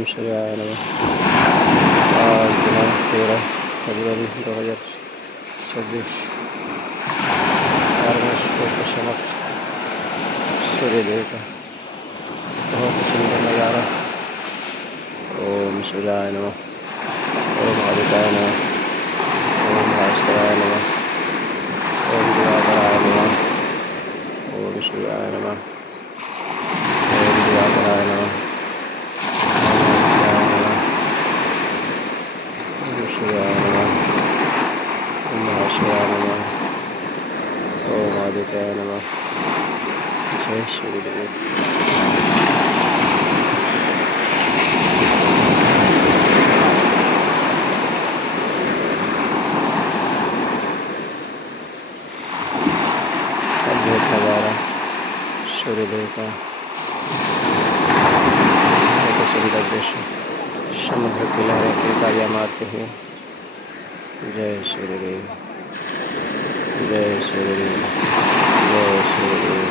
ओम शिवाय नमः। आज दिनांक 13 फरवरी 2024 परमेश्वर के समक्ष सूर्योदय का बहुत ही सुंदर नज़ारा। ओम शिवाय नमः। ओम आदित्याय नमः। ओम भास्कराय नमः। ओम दिवाकराय नमः। ओम शिवाय नमः। ओम दिवाकराय नमः। ओम शिवाय नमः। ओम भास्कराय नमः। ओम आदित्याय नमः। जय सूर्यदेव। अद्भुत नज़ारा सूर्योदय का, बहुत सुंदर दृश्य। समुद्र की लहरें किलकारियाँ मारते हुए। जय सूर्यदेव। जय सूर्यदेव। जय सूर्यदेव।